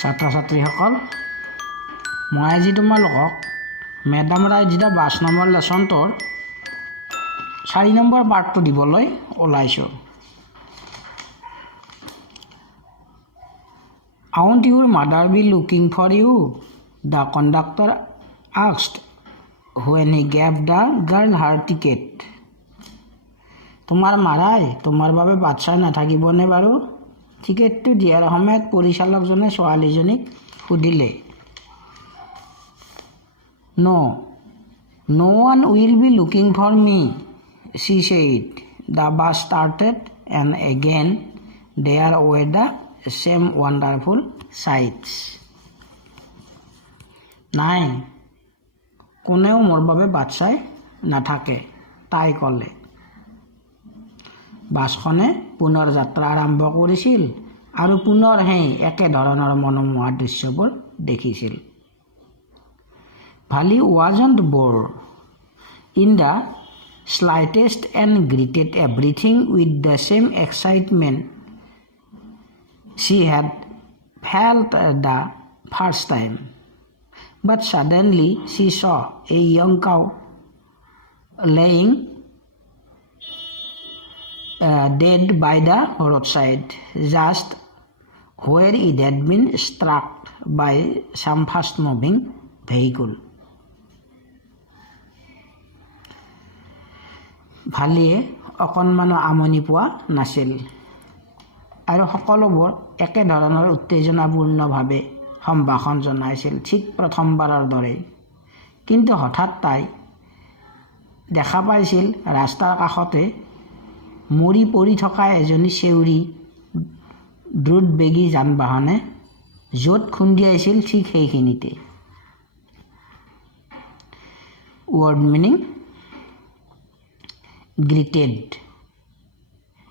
ছাত্ৰ ছাত্ৰীসকল, মই আজি তোমালোকক মেডাম ৰাইজ দ্য বাছ নম্বৰ লেচনটোৰ 4 নম্বৰ পাৰ্টটো দিবলৈ ওলাইছোঁ। Won't your mother be looking for you? The conductor asked when he gave the girl her ticket. তোমাৰ মাৰাই তোমাৰ বাবে বাট চাই নাথাকিবনে বাৰু? টিকেটটো দিয়াৰ সময়ত পৰিচালকজনে ছোৱালীজনীক সুধিলে। No one will be looking for me, she said. The bus started and again there were the same wonderful sights. নাই, কোনেও মোৰ বাবে বাট চাই নাথাকে, তাই ক'লে। বাছখনে পুনৰ যাত্ৰা আৰম্ভ কৰিছিল আৰু পুনৰ সেই একেধৰণৰ মনোমোহা দৃশ্যবোৰ দেখিছিল। Vali wasn't bored in the slightest and greeted everything with the same excitement she had felt the first time. But suddenly she saw a young cow laying dead by the roadside, just where it had been struck by some fast-moving vehicle. ভালিয়ে অকণমানো আমনি পোৱা নাছিল আৰু সকলোবোৰ একেধৰণৰ উত্তেজনাপূৰ্ণভাৱে সম্ভাষণ জনাইছিল, ঠিক প্ৰথমবাৰৰ দৰে। কিন্তু হঠাৎ তাই দেখা পাইছিল ৰাস্তাৰ কাষতে মৰি পৰি থকা এজনী চেউৰী দ্ৰুতবেগী যান বাহনে য'ত খুন্দিয়াইছিল ঠিক সেইখিনিতে। Word meaning: greeted,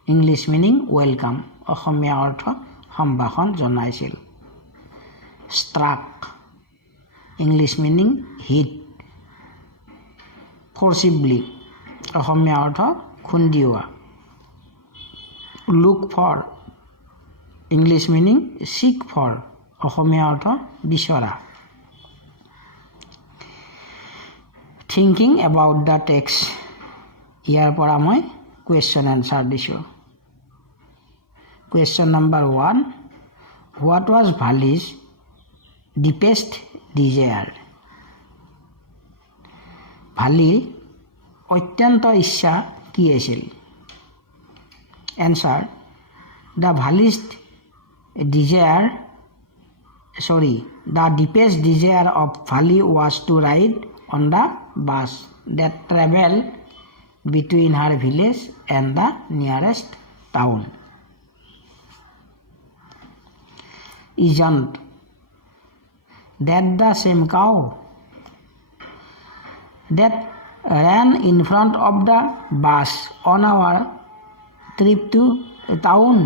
English meaning welcome, Asomiya অৰ্থ সম্ভাষণ জনাইছিল। Struck, English meaning hit, forcibly, Asomiya অৰ্থ খুন্দিওৱা। Look for, English meaning seek for, Asomiya অৰ্থ বিচৰা। থিংকিং এবাউট দ্য টেক্সট, ইয়াৰ পৰা মই কুৱেশ্যন এনচাৰ দিছোঁ। Question number 1, what was Valli's deepest desire? ভালিৰ অত্যন্ত ইচ্ছা কি আছিল? Answer: the deepest desire of Valli was to ride on the bus that travel between her village and the nearest town. Isn't that the same cow that ran in front of the bus on our trip to town?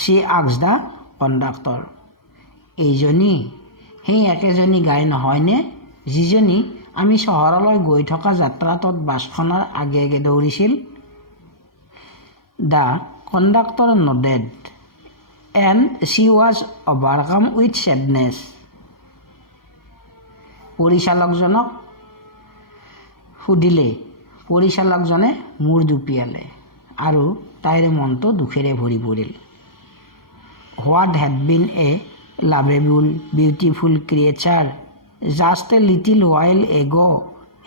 She asked the conductor. এইজনী সেই একেজনী গাই নহয়নে যিজনী আমি চহৰলৈ গৈ থকা যাত্ৰাটোত বাছখনৰ আগে আগে দৌৰিছিল? The conductor nodded and she was overcome with sadness. পৰিচালকজনক সুধিলে, পৰিচালকজনে মূৰ দুপিয়ালে আৰু তাইৰ মনটো দুখেৰে ভৰি পৰিল। What had been a lovable beautiful creature just a little while ago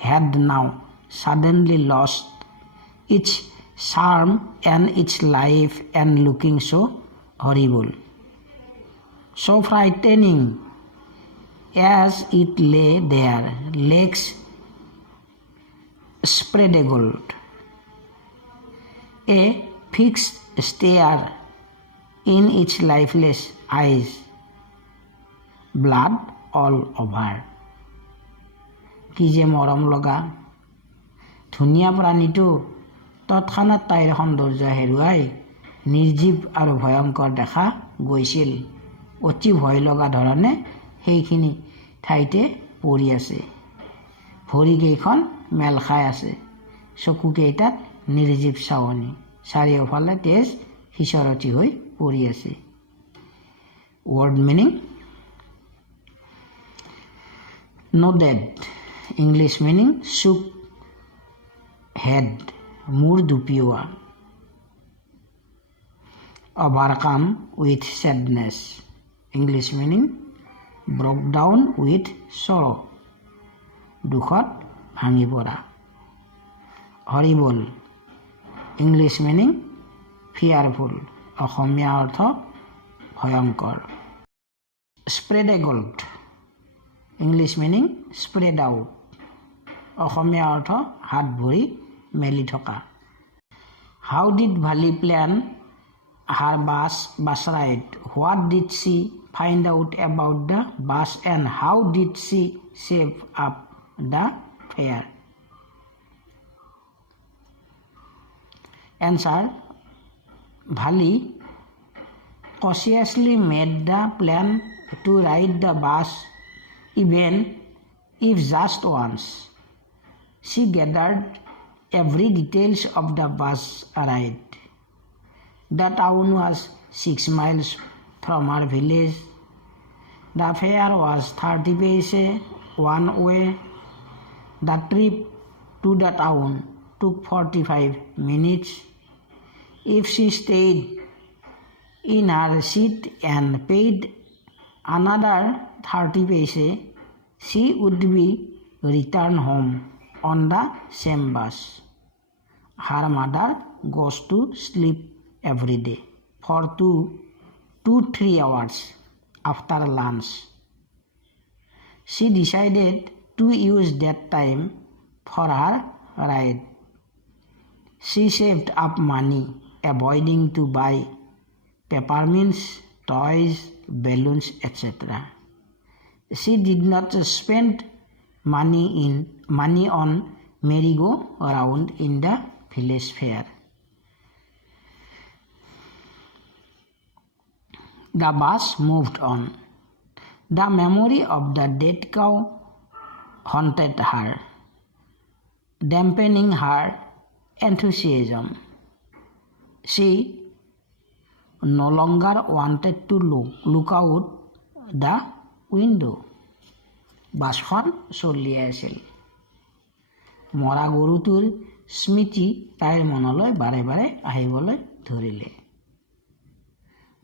had now suddenly lost its charm and its life and looking so horrible, so frightening as it lay there, legs spread eagled, a fixed stare in its lifeless eyes, blood all over. কি যে মৰম লগা ধুনীয়া প্ৰাণীটো তৎক্ষণাত তাইৰ সৌন্দৰ্য হেৰুৱাই নিৰ্জীৱ আৰু ভয়ংকৰ দেখা গৈছিল। অতি ভয় লগা ধৰণে সেইখিনি ঠাইতে পৰি আছে। ভৰিকেইখন মেল খাই আছে, চকুকেইটাত নিৰ্জীৱ চাৱনি, চাৰিওফালে তেজ সিঁচৰতি হৈ পৰি আছে। Word meaning: nodded. English meaning: shook head, mur dupiwa. Overcome with sadness. English meaning: broke down with sorrow. দুখত ভাঙি পৰা. Horrible. English meaning: fearful. অসমীয়া অৰ্থ ভয়ংকৰ. Spread-eagled. English meaning: spread out. অসমীয়া অৰ্থ হাত ভৰি মেলি থকা. How did Bali plan her bus ride? What did she find out about the bus and how did she save up the fare? Answer: Bali cautiously made the plan to ride the bus, even if just once. She gathered every details of the bus ride. The town was 6 miles from her village. The fare was 30 paise one way. The trip to the town took 45 minutes. If she stayed in her seat and paid another 30 paise, she would be returned home on the same bus. Her mother goes to sleep every day for 2-3 hours after lunch. She decided to use that time for her ride. She saved up money, avoiding to buy peppermints, toys, balloons, etc. She did not spend money on merry-go-round in the village fair. The bus moved on. The memory of the dead cow haunted her, dampening her enthusiasm. She no longer wanted to look out the window. বাছখন চলি আছিল. মৰা গৰুটোৰ স্মৃতি তাইৰ মনলৈ বাৰে বাৰে আহিবলৈ ধৰিলে.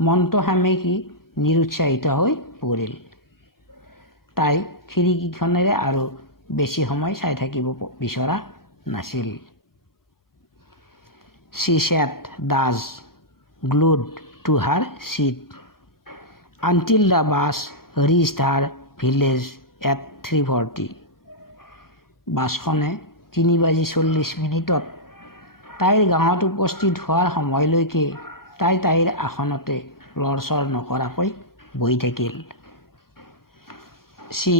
মনটো সামেকি নিৰুৎসাহিত হৈ পৰিল. তাই খিৰিকীখনেৰে আৰু বেছি সময় চাই থাকিব বিচৰা নাছিল. She sat thus, glued to her seat, until the bus reached her village at 3:40. বাছখনে 3:40 তাইৰ গাঁৱত উপস্থিত হোৱাৰ সময়লৈকে তাইৰ আসনতে লৰচৰ নকৰাকৈ বহি থাকিল. She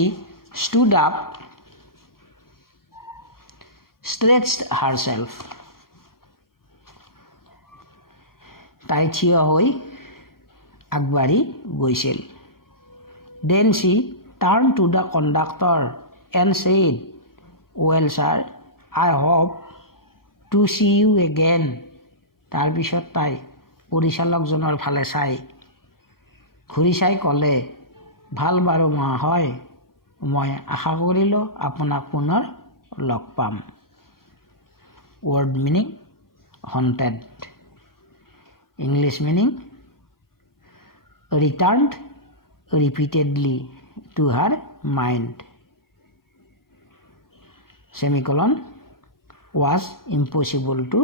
stood up, stretched herself. তাই থিয় হৈ আগবাঢ়ি গৈছিল. Then she turned to the conductor and said, "Well, sir, I hope to see you again." তাৰপিছত তাই পৰিচালকজনৰ ফালে চাই ঘূৰি চাই ক'লে, "ভাল বাৰু হয়, মই আশা কৰিলোঁ আপোনাক পুনৰ লগ পাম." Word meaning: haunted. English meaning: returned repeatedly to her mind. Semicolon: was impossible to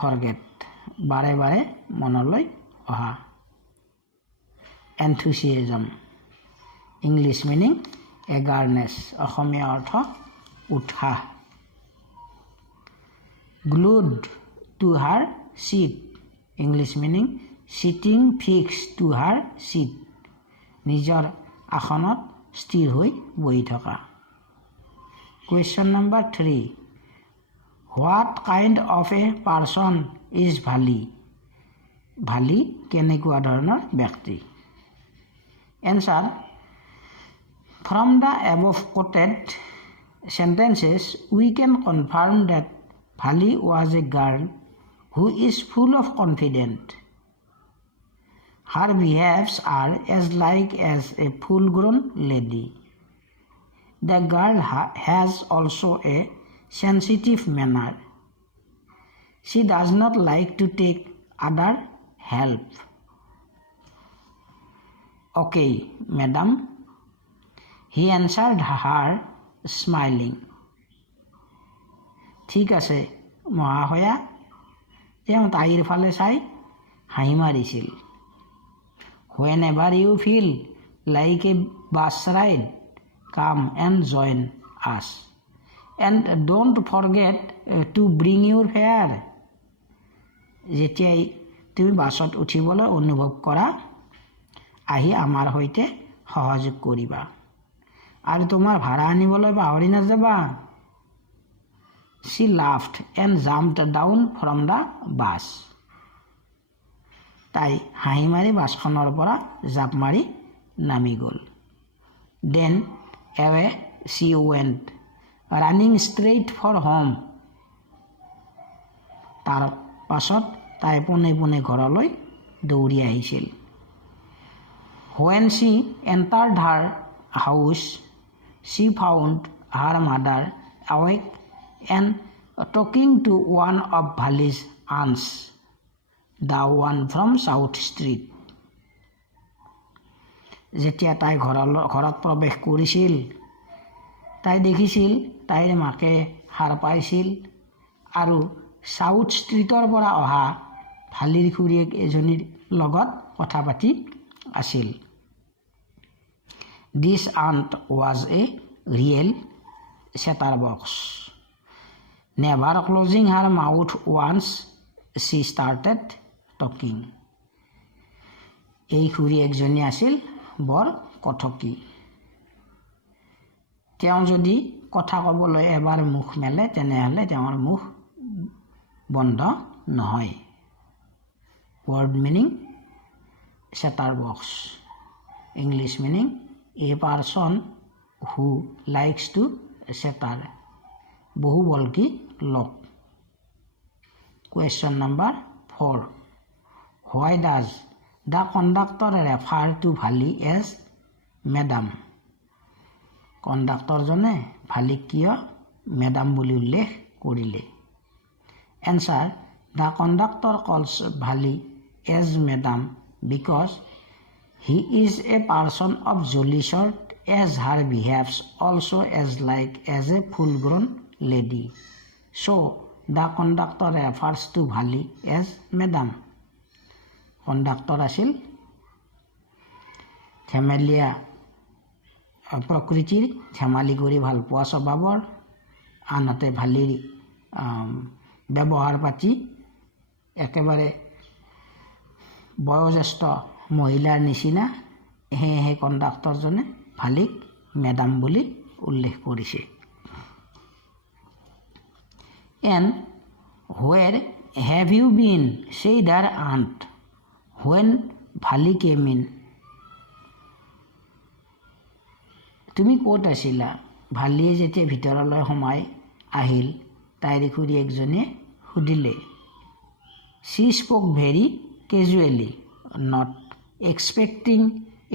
forget. বাৰে বাৰে মনলৈ অহা. Enthusiasm. English meaning: eagerness. অসমীয়া অৰ্থ উৎসাহ. Glued to her seat. English meaning: sitting fixed to her seat. নিজৰ আসনত স্থিৰ হৈ বহি থকা. Question number 3. What kind of a person is Bali? Bali কেনেকুৱা ধৰণৰ ব্যক্তি? Answer: from the above quoted sentences, we can confirm that Bali was a girl who is full of confidence. Her behaves are as like as a full-grown lady. The girl has also a sensitive manner. She does not like to take other help. Okay, madam, he answered her, smiling. ঠিক আছে মহাশয়া, তেওঁ তাইৰ ফালে চাই হাঁহি মাৰিছিল. Whenever you feel like a bus ride, come and join us. And don't forget to bring your fare. যেতিয়াই তুমি বাছত উঠিবলৈ অনুভৱ কৰা, আহি আমাৰ সৈতে সহযোগ কৰিবা আৰু তোমাৰ ভাড়া আনিবলৈ পাহৰি নাযাবা. She laughed and jumped down from the bus. তাই হাঁহি মাৰি বাছখনৰ পৰা জাপ মাৰি নামি গ'ল. Then away she went, running straight for home. তাৰ পাছত তাই পোনে পোনে ঘৰলৈ দৌৰি আহিছিল. When she entered her house, she found her mother awake and talking to one of Bhali's aunts, the one from South Street. যেতিয়া তাই ঘৰত প্ৰৱেশ কৰিছিল, তাই দেখিছিল তাইৰ মাকে সাৰ পাইছিল আৰু সাউথ ষ্ট্ৰীটৰ পৰা অহা ভালিৰ খুৰীয়েক এজনীৰ লগত কথা পাতি আছিল. This aunt was a real chatterbox, never closing her mouth once she started talking. এই খুৰীয়েকজনী আছিল বৰ কথকি. তেওঁ যদি কথা ক'বলৈ এবাৰ মুখ মেলে তেনেহ'লে তেওঁৰ মুখ বন্ধ নহয়. Word meaning chatterbox. English meaning a person who likes to chatter. বহু বল্কী লোক. Question number 4. Why does the conductor refer to Bhali as madam? কণ্ডাক্টৰজনে ভালিক কিয় মেডাম বুলি উল্লেখ কৰিলে? Answer. The conductor calls Bhali as madam because he is a person of jolly sort, as her behaves also as like as a full-grown lady. So the conductor refers to Bhali as madam. Conductor আছিল ধেমেলীয়া প্ৰকৃতিৰ, ধেমালি কৰি ভাল পোৱা স্বভাৱৰ, আনহাতে ভালিৰ ব্যৱহাৰ পাতি একেবাৰে বয়োজ্যেষ্ঠ মহিলাৰ নিচিনা. সেয়েহে কণ্ডাক্টৰজনে ভালিক মেডাম বুলি উল্লেখ কৰিছে. And where have you been? said her aunt when Bhali came in. তুমি ক'ত আছিলা? ভালিয়ে যেতিয়া ভিতৰলৈ সোমাই আহিল, তাইৰ খুৰীয়েকজনীয়ে সুধিলে. She spoke very casually, not expecting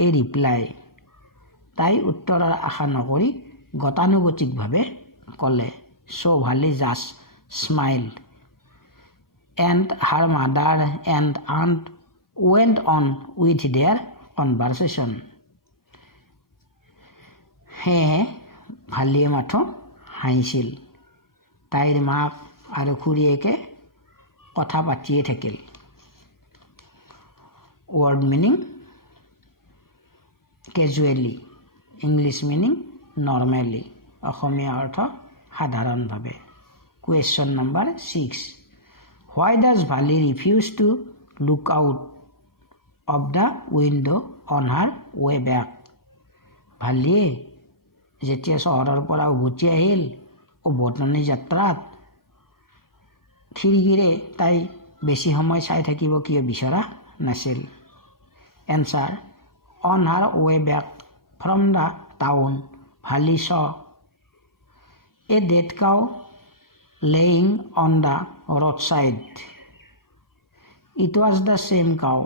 a reply. তাই উত্তৰৰ আশা নকৰি গতানুগতিকভাৱে ক'লে. So Bhali just smiled, and her mother and aunt went on with their conversation. সেয়েহে ভালিয়ে মাথো হাঁহিছিল. তাইৰ মাক আৰু খুৰীয়েকে কথা পাতিয়ে থাকিল. Word meaning casually. English meaning normally. অসমীয়া অৰ্থ সাধাৰণভাৱে. Question number 6. Why does Bhali refuse to look out of the window on her way back? ভালিয়ে যেতিয়া চহৰৰ পৰা উভতি আহিল, উভতনি যাত্ৰাত খিৰিকীৰে তাই বেছি সময় চাই থাকিব কিয় বিচৰা নাছিল? Answer. On her way back from the town, Bhali saw a dead cow laying on the roadside. It was the same cow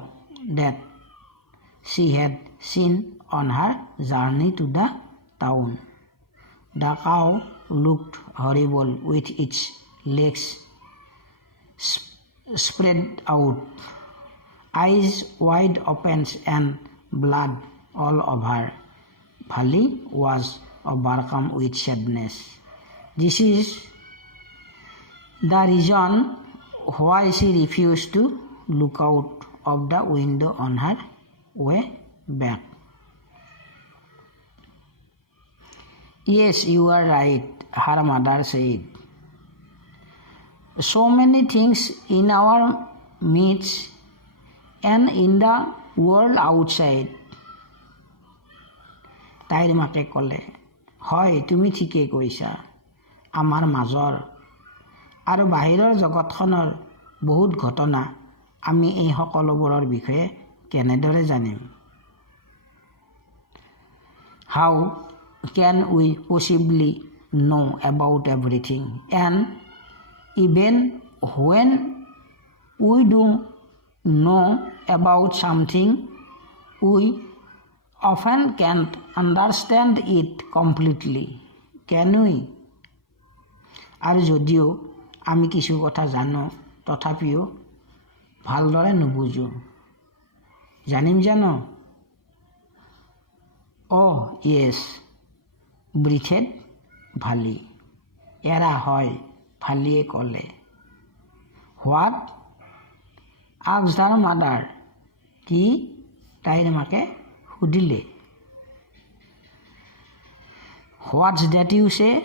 that she had seen on her journey to the town. The cow looked horrible with its legs spread out, eyes wide open and blood all over. Valley was overcome with sadness. This is the reason why she refused to look out of the window on her way back. Yes, you are right, her mother said. So many things in our midst and in the world outside. তাইৰ মাকে ক'লে, হয় তুমি ঠিকেই কৈছা, আমাৰ মাজৰ আৰু বাহিৰৰ জগতখনৰ বহুত ঘটনা আমি এই সকলোবোৰৰ বিষয়ে কেনেদৰে জানিম? How can we possibly know about everything? And even when we do know about something, we often can't understand it completely. Can we? আৰু যদিও আমি কিছু কথা জানো তথাপিও ভালদৰে নুবুজো। জানিম জানো? Oh, yes, breathed Valley. এৰা হয়, ভালিয়ে ক'লে। What? asked her mother. কি? তাইৰ মাকে সুধিলে। What's that you say?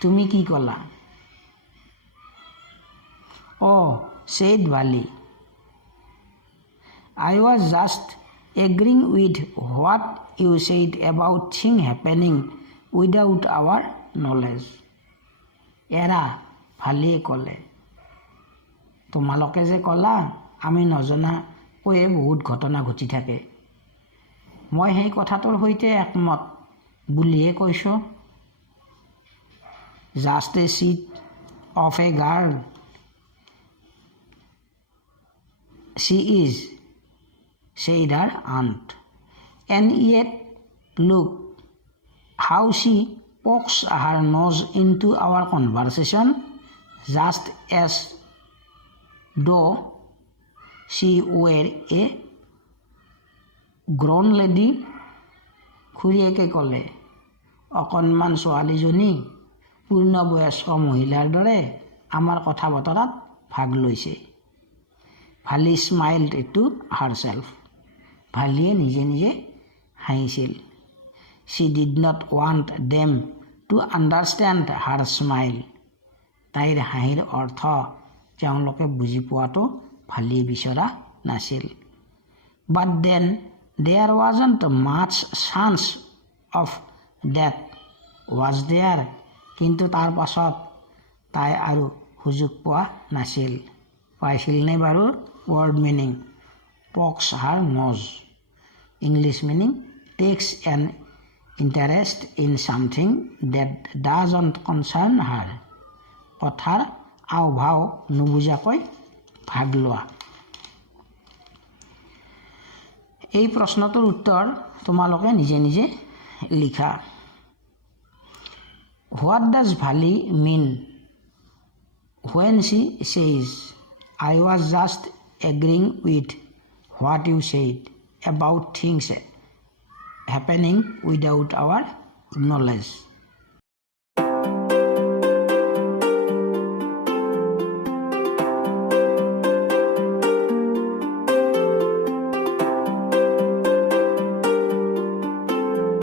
তুমি কি ক'লা? Oh, said Valley. I was just agreeing with what you said about things happening without our knowledge. এৰা ভালিয়ে ক'লে, তোমালোকে যে ক'লা আমি নজনাকৈয়ে বহুত ঘটনা ঘটি থাকে, মই সেই কথাটোৰ সৈতে একমত বুলিহে কৈছোঁ। Just a seed of a girl she is, said her aunt, and yet look how she pokes her nose into our conversation, just as though she were a grown lady. খুৰীয়েকে ক'লে, অকণমান ছোৱালীজনী পূৰ্ণবয়স্ক মহিলাৰ দৰে আমাৰ কথা বতৰাত ভাগ লৈছে। Valley smiled to herself. ভালিয়ে নিজে নিজে হাঁহিছিল। She did not want them to understand her smile. তাইৰ হাঁহিৰ অৰ্থ তেওঁলোকে বুজি পোৱাটো ভালিয়ে বিচৰা নাছিল। But then there wasn't much chance of that, was there? কিন্তু তাৰ পাছত তাই আৰু সুযোগ পোৱা নাছিল। পাইছিল নে বাৰু? Word meaning pokes her nose. English meaning takes an interest in something that doesn't concern her. কথাৰ আওভাও নুবুজাকৈ ভাগ লোৱা। এই প্ৰশ্নটোৰ উত্তৰ তোমালোকে নিজে নিজে লিখা। What does Valley mean when she says, I was just agreeing with what you said about things happening without our knowledge?